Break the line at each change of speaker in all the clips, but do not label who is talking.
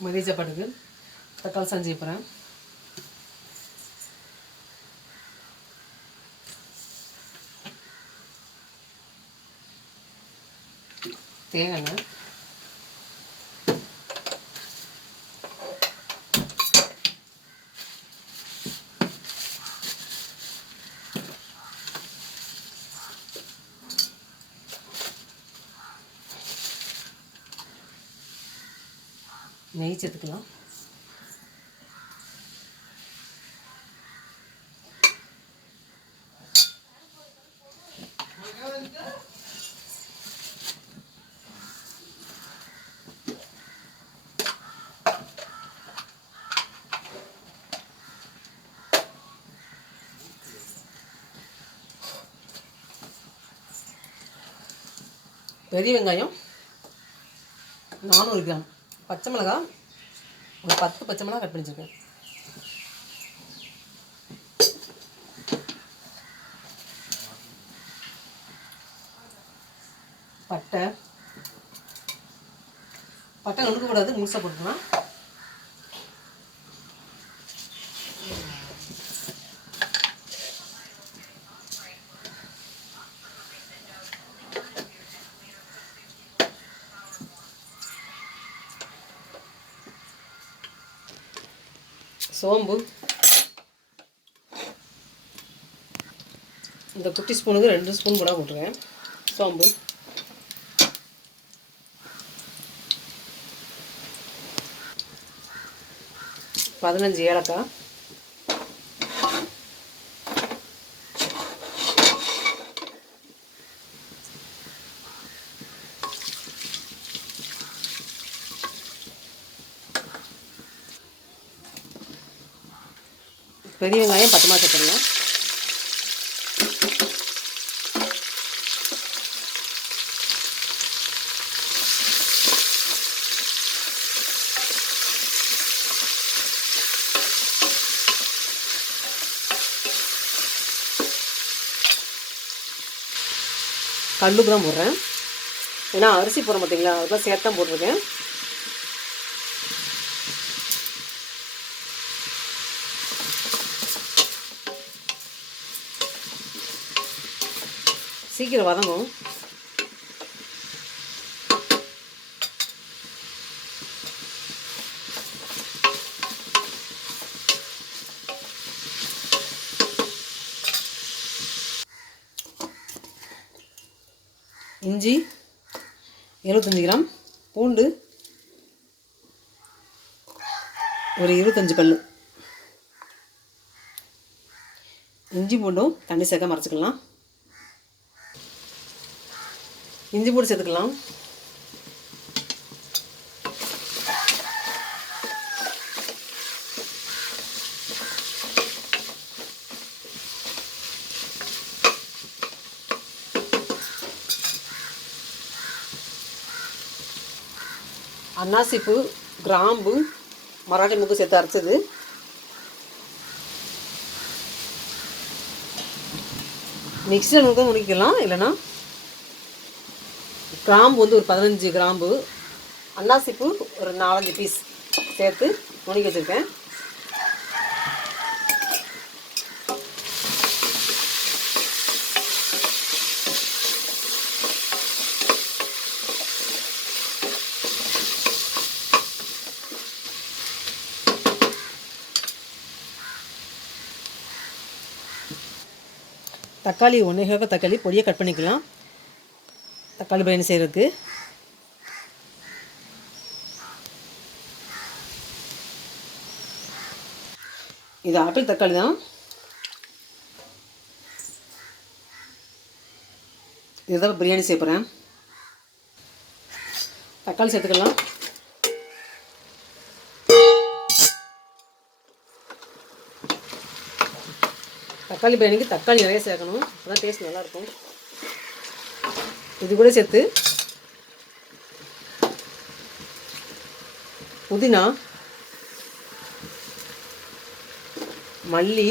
மதிய சாப்பாட்டுக்கு தக்காளி செஞ்சு போகிறேன் தேங்காய் நெய் சேர்த்துக்கலாம் பெரிய வெங்காயம் நானூறு கிராம். பச்சை மிளகாய் ஒரு பத்து பச்சை மிளகா கட் பண்ணிச்சிருக்கேன். பட்டை. பட்டை நுணுக்கக்கூடாது முழுசாக போட்டுக்கலாம். சோம்பு. இந்த குட்டி ஸ்பூனுக்கு ரெண்டு ஸ்பூன் கூட போட்டுருக்கேன். சோம்பு. பதினஞ்சு ஏலக்காய். பெரிய வெங்காயம் பத்து மாதம் சேர்த்துக்கலாம் கல்லுப்பு தான் போடுறேன். ஏன்னா அரிசி போடுறேன் பார்த்தீங்களா அதுதான் சேர்த்து தான் போட்டிருக்கேன். சீக்கிரம் வதங்கும். இஞ்சி எழுபத்தஞ்சி கிராம் பூண்டு ஒரு இருபத்தஞ்சி பல் இஞ்சி பூண்டும் தண்ணி சேர்க்க மறைச்சிக்கலாம் இஞ்சி பூண்டு சேர்த்துக்கலாம். அன்னாசிப்பூ கிராம்பு மராட்டி முக்கு சேர்த்து அரைச்சது. மிக்சியில் நுணுக்க முடிக்கலாம் இல்லைன்னா கிராம்பு வந்து ஒரு பதினஞ்சு கிராம்பு. அன்னாசிப்பூ ஒரு நாலஞ்சு பீஸ் சேர்த்து நுணுக்கி வச்சுருக்கேன். தக்காளி ஒன்றே தக்காளி பொடியை கட் பண்ணிக்கலாம். தக்காளி பிரியாணி செய்கிறதுக்கு இது ஆப்பிள் தக்காளி தான். இதுதான் பிரியாணி செய்ய போகிறேன் தக்காளி சேர்த்துக்கலாம். தக்காளி பிரியாணிக்கு தக்காளி நிறைய சேர்க்கணும். அதான் டேஸ்ட் நல்லாயிருக்கும் இது கூட சேர்த்து புதினா மல்லி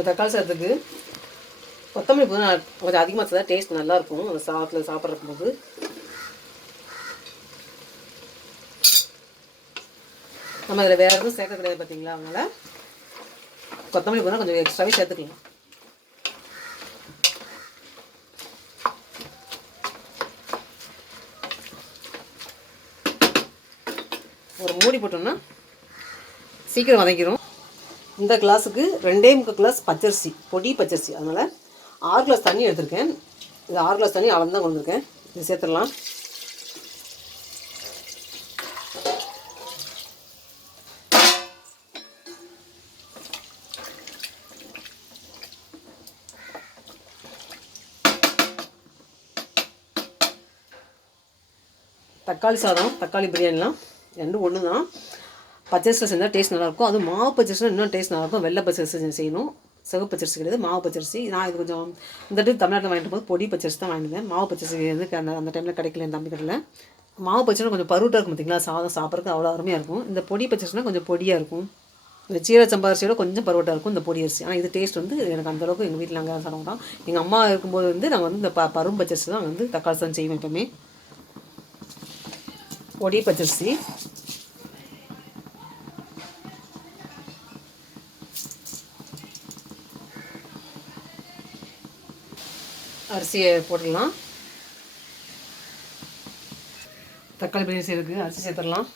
இந்த தக்காளி சாதத்துக்கு கொத்தமல்லி புதினா கொஞ்சம் அதிகமாக சேர்த்தா டேஸ்ட் நல்லாயிருக்கும். அந்த சாப்பில் சாப்பிட்ற போது. நம்ம இதில் வேறு எதுவும் சேர்க்க கிடையாது பார்த்தீங்களா அதனால் கொத்தமல்லி புதினா கொஞ்சம் எக்ஸ்ட்ராவே சேர்த்துக்கலாம். ஒரு மூடி போட்டோம்னா சீக்கிரம் வதங்கிடும் இந்த கிளாஸுக்கு ரெண்டே முக்கால் கிளாஸ் பச்சரிசி பொடி பச்சரிசி. அதனால் ஆறு கிளாஸ் தண்ணி எடுத்திருக்கேன். இது ஆறு கிளாஸ் தண்ணி அளந்து தான் கொண்டுருக்கேன். இது சேர்த்துடலாம். தக்காளி சாதம் தக்காளி பிரியாணிலாம் ரெண்டும் ஒன்று தான் பச்சரிசில் செஞ்சால் டேஸ்ட் நல்லாயிருக்கும். அதுவும் மாவு பச்சரிசினா இன்னும் டேஸ்ட் நல்லாயிருக்கும். வெள்ளை பச்சரிசி செய்யணும். சிவப்பு பச்சரிசி கிடையாது மாவு பச்சரிசி நான் இது கொஞ்சம் இந்த டைம் தமிழ்நாட்டில் வாங்கிட்டு போது பொடி பச்சரிசி தான் வாங்கினேன். மாவு பச்சரிசி வந்து அந்த அந்த டைமில் கிடைக்கல என் தம்பி கடையில். மாவு பச்சரிசி கொஞ்சம் பருவட்டாக இருக்கும் பார்த்தீங்களா சாதம் சாப்பிட்றதுக்கு அவ்வளோ அருமையாக இருக்கும். இந்த பொடி பச்சரிசினா கொஞ்சம் பொடியாக இருக்கும். இந்த சீர சம்பா அரிசியோட கொஞ்சம் பருவட்டாக இருக்கும் இந்த பொடி அரிசி. ஆனால் இது டேஸ்ட் வந்து எனக்கு அந்தளவுக்கு எங்கள் வீட்டில் அங்கே சாப்பிட எங்கள் அம்மா இருக்கும்போது வந்து நான் வந்து இந்த ப பரும்பு பச்சரிசி தான் வந்து தக்காளி சாதம் செய்வேன் எப்பவுமே. பொடி பச்சரிசி அரிசியை போட்டுடலாம். தக்காளி பிரியாணி செய்யறதுக்கு அரிசி சேர்த்துடலாம்.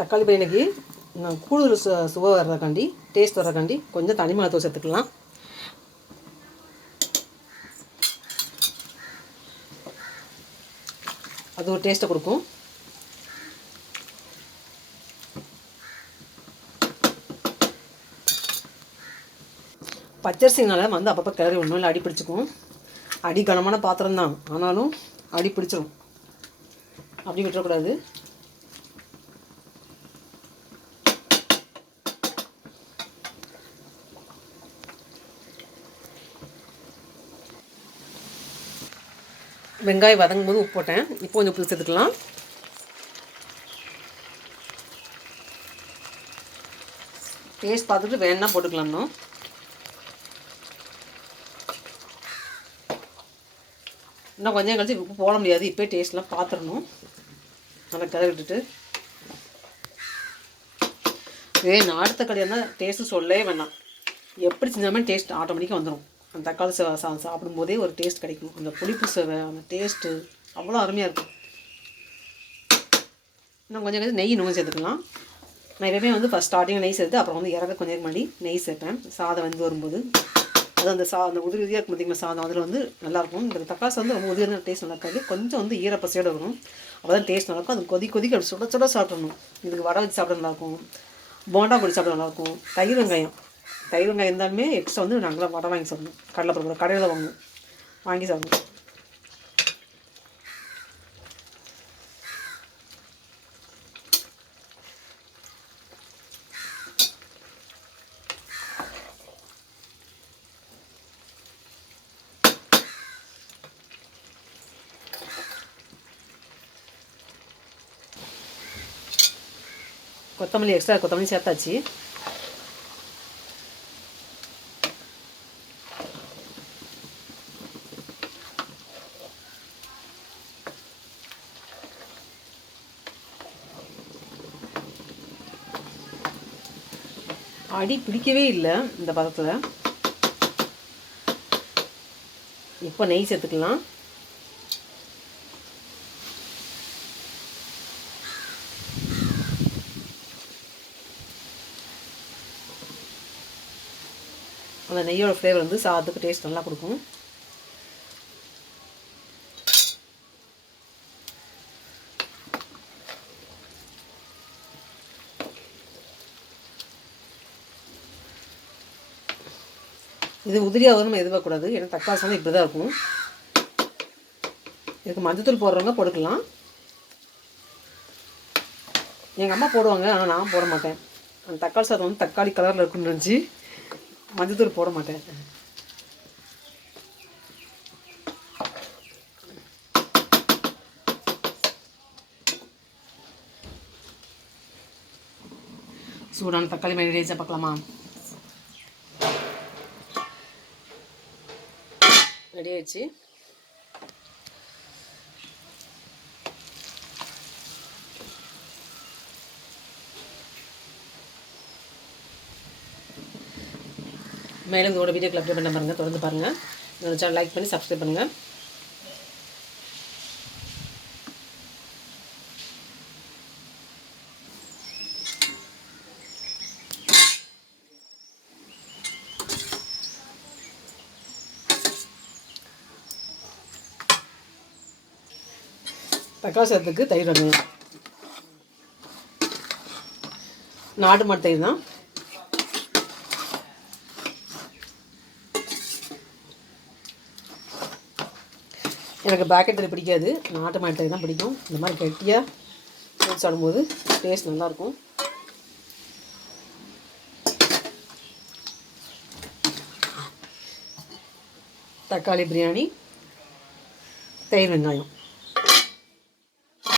தக்காளி பையனுக்கு நான் கூடுதல் சு சுவை வர்றதுக்காண்டி டேஸ்ட் வர்றதுக்காண்டி கொஞ்சம் தனி மிளகாத்தூள் சேர்த்துக்கலாம். அது ஒரு டேஸ்ட்டை கொடுக்கும். பச்சரிசினால் வந்து அப்பப்போ கிளறி ஒன்றும் இல்லை அடி பிடிச்சிக்கும். அடி கனமான பாத்திரம் தான் ஆனாலும் அடி பிடிச்சிரும். அப்படி விட்டுறக்கூடாது. வெங்காயம் வதங்கும் போது உப்பு போட்டேன். இப்போ கொஞ்சம் உப்பு சேர்த்துக்கலாம். டேஸ்ட் பார்த்துட்டு வேணா போட்டுக்கலாம் இன்னும். இன்னும் கொஞ்சம் கழிச்சு உப்பு போட முடியாது. இப்போ டேஸ்ட்லாம் பார்த்துடணும். நல்லா கிளறி விட்டுட்டு ஏ அடுத்த கடையாக இருந்தால் டேஸ்ட்டு சொல்லவே வேணாம். எப்படி செஞ்சாலுமே டேஸ்ட் ஆட்டோமேட்டிக்காக வந்துடும் தக்காளி சாதம் சாப்பிடும்போதே ஒரு டேஸ்ட் கிடைக்கும். அந்த புளிப்பு சுவை அந்த டேஸ்ட்டு அவ்வளோ அருமையாக இருக்கும். இன்னும் கொஞ்சம் கொஞ்சம் நெய் இன்னும் சேர்த்துக்கலாம். நான் எப்பவுமே வந்து ஃபஸ்ட் ஸ்டார்டிங் நெய் சேர்த்து அப்புறம் வந்து இறக்க கொஞ்சம் முன்னாடி நெய் சேர்ப்பேன். சாதம் வந்து வரும்போது. அது அந்த சா அந்த உதிரி உதிரியாக இருக்கும் பார்த்திங்களா சாதம் அதில் வந்து நல்லாயிருக்கும் இந்த தக்காளி வந்து ரொம்ப உதிரியான டேஸ்ட் நல்லா இருக்காது. கொஞ்சம் வந்து ஈரப்பசையோடு வரும் அப்போ தான் டேஸ்ட் நல்லாயிருக்கும் அது கொதி கொதிக்க அப்படி சுட சுட சாப்பிடணும். இதுக்கு வடை வச்சு சாப்பிட நல்லாயிருக்கும் போண்டா பொடி சாப்பிட நல்லாயிருக்கும் தயிர் வெங்காயம். தயிர் வெங்காயம் இருந்தாலுமே எக்ஸ்ட்ரா வந்து நாங்களாம் வடை வாங்கி சாப்பிடணும். கடலை பருப்பு கடையில் வாங்குவோம். வாங்கி சாப்பிடணும். கொத்தமல்லி எக்ஸ்ட்ரா கொத்தமல்லி சேர்த்தாச்சு. அடி பிடிக்கவே இல்லை இந்த பதத்தில். இப்போ நெய் சேர்த்துக்கலாம். அந்த நெய்யோட ஃப்ளேவர் வந்து சாதத்துக்கு டேஸ்ட் நல்லா கொடுக்கும். இது உதிரியாக நம்ம எதிர்பார்க்கக்கூடாது. ஏன்னா தக்காளி சாதம் இப்படி தான் இருக்கும். இதுக்கு மஞ்சத்தூள் போடுறவங்க போட்டுக்கலாம். எங்கள் அம்மா போடுவாங்க ஆனால் நான் போட மாட்டேன். அந்த தக்காளி சாதம் வந்து தக்காளி கலரில் இருக்குன்னு நினச்சி மஞ்சத்தூள் போட மாட்டேன். சூடான தக்காளி மைனேஜாக பார்க்கலாமா? ரெடி ஆயிடுச்சு. மேலும் இதோட வீடியோக்கு அப்டேட் பண்ண பாருங்கள் தொடர்ந்து பாருங்கள் என்னோட சேனல் லைக் பண்ணி சப்ஸ்கிரைப் பண்ணுங்கள் தக்காளி சாதத்துக்கு தயிர் வெங்காயம். நாட்டு மாட்டு தயிர் தான். எனக்கு பேக்கெட் தயிர் பிடிக்காது. நாட்டு மாட்டு தயிர் தான் பிடிக்கும். இந்த மாதிரி கெட்டியாக ஃப்ரூட்ஸ் ஆடும்போது டேஸ்ட் நல்லாயிருக்கும். தக்காளி பிரியாணி தயிர் வெங்காயம்.